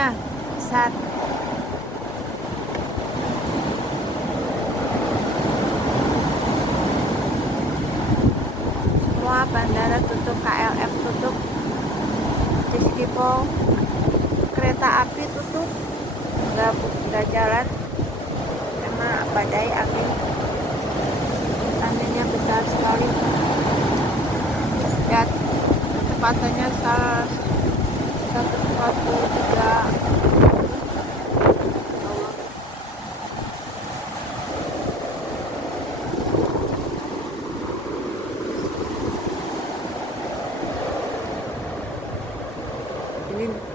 apinya besar. Semua bandara tutup, KLM tutup, Diskipo kereta api tutup, nggak jalan karena badai anginnya besar sekali. Lihat kecepatannya 143. Ini